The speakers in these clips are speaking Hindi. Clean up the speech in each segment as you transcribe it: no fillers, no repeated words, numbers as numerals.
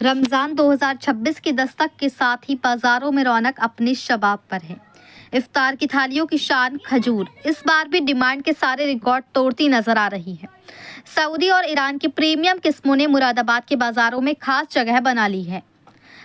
रमज़ान 2026 की दस्तक के साथ ही बाजारों में रौनक अपने शबाब पर है। इफ्तार की थालियों की शान खजूर इस बार भी डिमांड के सारे रिकॉर्ड तोड़ती नजर आ रही है। सऊदी और ईरान की प्रीमियम किस्मों ने मुरादाबाद के बाजारों में खास जगह बना ली है।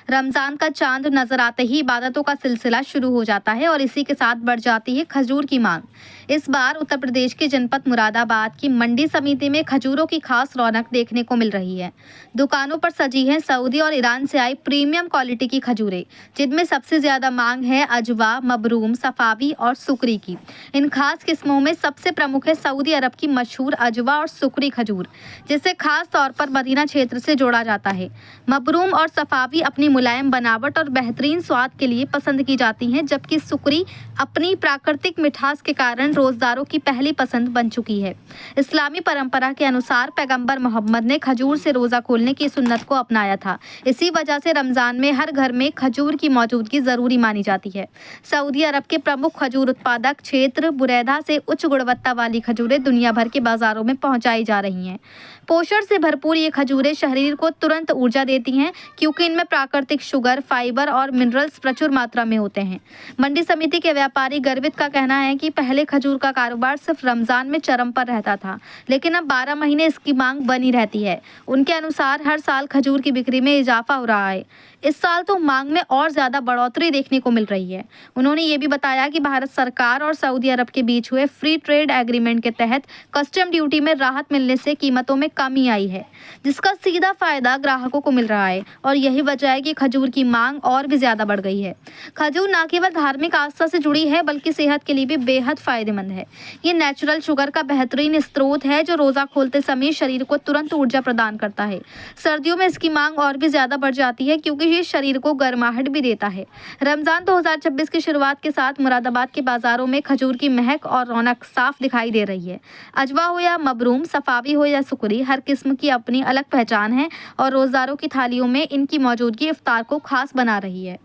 रमज़ान का चांद नजर आते ही इबादतों का सिलसिला शुरू हो जाता है और इसी के साथ बढ़ जाती है खजूर की मांग। इस बार उत्तर प्रदेश के जनपद मुरादाबाद की मंडी समिति में खजूरों की खास रौनक देखने को मिल रही है। दुकानों पर सजी हैं सऊदी और ईरान से आई प्रीमियम क्वालिटी की खजूरें, जिनमें सबसे ज्यादा मांग है अजवा, मबरूम, सफावी और सुकरी की। इन खास किस्मों में सबसे प्रमुख है सऊदी अरब की मशहूर अजवा और सुकरी खजूर, जिसे खास तौर पर मदीना क्षेत्र से जोड़ा जाता है। मबरूम और सफावी अपनी मुलायम बनावट और बेहतरीन स्वाद के लिए पसंद की जाती हैं, जबकि सुकरी अपनी प्राकृतिक मिठास के कारण रोजदारों की पहली पसंद बन चुकी है। इस्लामी परंपरा के अनुसार पैगंबर मोहम्मद ने खजूर से रोजा खोलने की सुन्नत को अपनाया था। इसी वजह से रमजान में हर घर में खजूर की मौजूदगी जरूरी मानी जाती है। सऊदी अरब के प्रमुख खजूर उत्पादक क्षेत्र बुरैदा से उच्च गुणवत्ता वाली खजूरें दुनिया भर के बाजारों में पहुंचाई जा रही हैं। पोषण से भरपूर ये खजूरें शरीर को तुरंत ऊर्जा देती हैं, क्योंकि इनमें प्राकृतिक शुगर, फाइबर और मिनरल्स प्रचुर मात्रा में होते हैं। मंडी समिति के व्यापारी गर्वित का कहना है कि पहले खजूर का कारोबार सिर्फ रमजान में चरम पर रहता था, लेकिन अब 12 महीने इसकी मांग बनी रहती है। उनके अनुसार हर साल खजूर की बिक्री में इजाफा हो रहा है। इस साल तो मांग में और ज्यादा बढ़ोतरी देखने को मिल रही है। उन्होंने ये भी बताया कि भारत सरकार और सऊदी अरब के बीच हुए फ्री ट्रेड एग्रीमेंट के तहत कस्टम ड्यूटी में राहत मिलने से कीमतों में कमी आई है, जिसका सीधा फायदा ग्राहकों को मिल रहा है और यही वजह है कि खजूर की मांग और भी ज्यादा बढ़ गई है। खजूर न केवल धार्मिक आस्था से जुड़ी है, बल्कि सेहत के लिए भी बेहद फायदेमंद है। ये नेचुरल शुगर का बेहतरीन स्रोत है, जो रोजा खोलते समय शरीर को तुरंत ऊर्जा प्रदान करता है। सर्दियों में इसकी मांग और भी ज्यादा बढ़ जाती है, क्योंकि ये शरीर को गर्माहट भी देता है। रमजान 2026 की शुरुआत के साथ मुरादाबाद के बाजारों में खजूर की महक और रौनक साफ दिखाई दे रही है। अजवा हो या मबरूम, सफावी हो या सुकरी, हर किस्म की अपनी अलग पहचान है और रोजदारों की थालियों में इनकी मौजूदगी इफ्तार को खास बना रही है।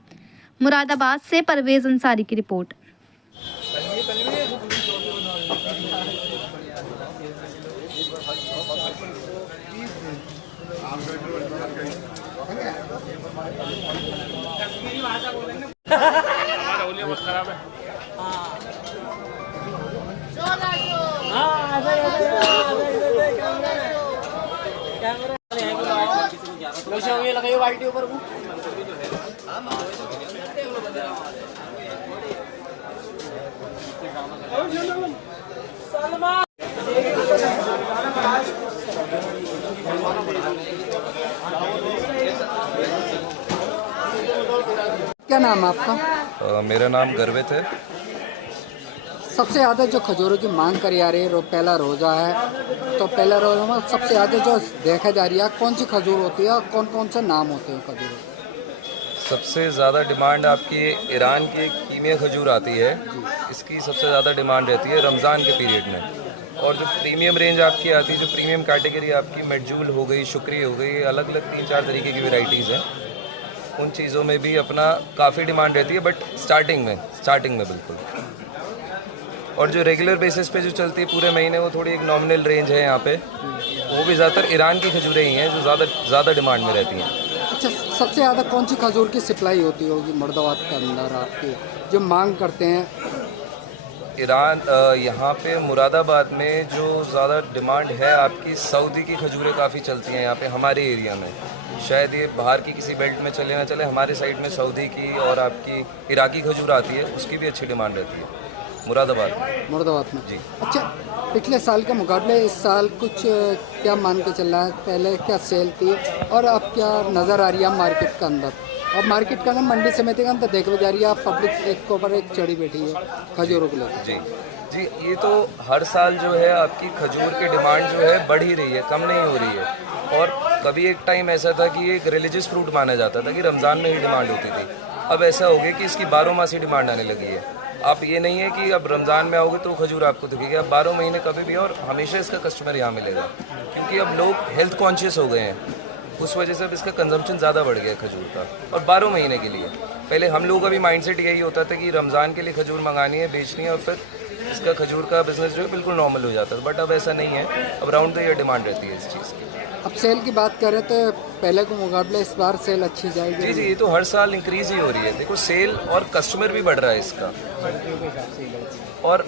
मुरादाबाद से परवेज अंसारी की रिपोर्ट। क्या नाम है आपका? मेरा नाम गर्वित है। सबसे ज़्यादा जो खजूरों की मांग करी आ रही है, पहला रोज़ा है, तो पहला रोज़ा में सबसे ज़्यादा जो देखा जा रही है कौन सी खजूर होती है और कौन कौन से नाम होते हैं खजूर? सबसे ज़्यादा डिमांड आपकी ईरान की कीमिया खजूर आती है, इसकी सबसे ज़्यादा डिमांड रहती है रमज़ान के पीरियड में। और जो प्रीमियम रेंज आपकी आती है, जो प्रीमियम कैटेगरी आपकी मेडजूल हो गई, शुक्री हो गई, अलग अलग 3-4 तरीके की वेराइटीज़ हैं। उन चीज़ों में भी अपना काफ़ी डिमांड रहती है, बट स्टार्टिंग में बिल्कुल। और जो रेगुलर बेसिस पे जो चलती है पूरे महीने, वो थोड़ी एक नॉमिनल रेंज है यहाँ पे। वो भी ज़्यादातर ईरान की खजूरें ही हैं जो ज़्यादा डिमांड में रहती हैं। अच्छा, सबसे ज़्यादा कौन सी खजूर की सप्लाई होती होगी मुरादाबाद के अंदर आपकी जो मांग करते हैं? ईरान यहाँ पे मुरादाबाद में जो ज़्यादा डिमांड है आपकी, सऊदी की खजूरें काफ़ी चलती हैं यहाँ पे हमारे एरिया में। शायद ये बाहर की किसी बेल्ट में चले ना चले, हमारे साइड में सऊदी की और आपकी इराकी खजूर आती है, उसकी भी अच्छी डिमांड रहती है मुरादाबाद में जी। अच्छा, पिछले साल के मुकाबले इस साल कुछ क्या मान के चल रहा है? पहले क्या सेल थी और अब क्या नज़र आ रही है मार्केट के अंदर? और मार्केट का अंदर मंडी समिति का अंदर देखा जा रही है, आप पब्लिक एक के ऊपर एक चढ़ी बैठी है खजूरों को लेकर। जी, ये तो हर साल जो है आपकी खजूर की डिमांड जो है बढ़ ही रही है, कम नहीं हो रही है। और कभी एक टाइम ऐसा था कि ये एक रिलीजियस फ्रूट माना जाता था कि रमज़ान में ही डिमांड होती थी। अब ऐसा हो गया कि इसकी 12 मासी डिमांड आने लगी है। आप ये नहीं है कि अब रमज़ान में आओगे तो खजूर आपको दिखेगी, अब 12 महीने कभी भी, और हमेशा इसका कस्टमर यहाँ मिलेगा, क्योंकि अब लोग हेल्थ कॉन्शियस हो गए हैं। उस वजह से अब इसका कंजम्पशन ज़्यादा बढ़ गया है खजूर का, और 12 महीने के लिए। पहले हम लोगों का भी माइंडसेट यही होता था कि रमज़ान के लिए खजूर मंगानी है, बेचनी है, और फिर इसका खजूर का बिज़नेस जो है बिल्कुल नॉर्मल हो जाता है। बट अब ऐसा नहीं है, अब राउंड द ईयर डिमांड रहती है इस चीज़ की। अब सेल की बात करें तो पहले के मुकाबले इस बार सेल अच्छी जाएगी। जी जी, ये तो हर साल इंक्रीज ही हो रही है। देखो सेल और कस्टमर भी बढ़ रहा है इसका। और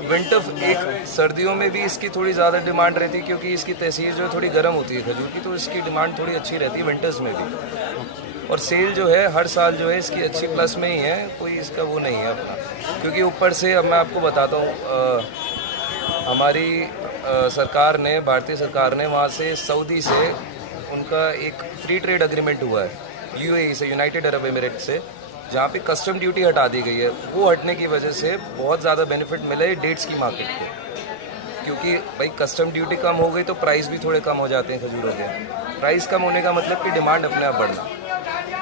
विंटर एक सर्दियों में भी इसकी थोड़ी ज़्यादा डिमांड रहती है क्योंकि इसकी तहसीर जो है थोड़ी गर्म होती है खजूर की, तो इसकी डिमांड थोड़ी अच्छी रहती है विंटर्स में भी। और सेल जो है हर साल जो है इसकी अच्छी प्लस में ही है, कोई इसका वो नहीं है अपना। क्योंकि ऊपर से अब मैं आपको बताता हूँ, हमारी सरकार ने, भारतीय सरकार ने वहाँ से सऊदी से उनका एक फ्री ट्रेड एग्रीमेंट हुआ है यूएई से, यूनाइटेड अरब एमिरेट से, जहाँ पे कस्टम ड्यूटी हटा दी गई है। वो हटने की वजह से बहुत ज़्यादा बेनिफिट मिला है डेट्स की मार्केट को, क्योंकि भाई कस्टम ड्यूटी कम हो गई तो प्राइस भी थोड़े कम हो जाते हैं खजूरों के। प्राइस कम होने का मतलब कि डिमांड अपने आप बढ़ना,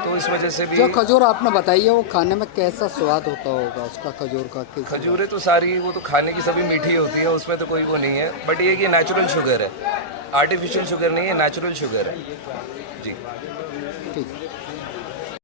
तो इस वजह से भी। जो खजूर आपने बताई है वो खाने में कैसा स्वाद होता होगा उसका, खजूर का? खजूरें तो सारी वो तो खाने की सभी मीठी होती है, उसमें तो कोई वो नहीं है, बट ये कि नेचुरल शुगर है, आर्टिफिशियल शुगर नहीं है, नेचुरल शुगर है जी। ठीक।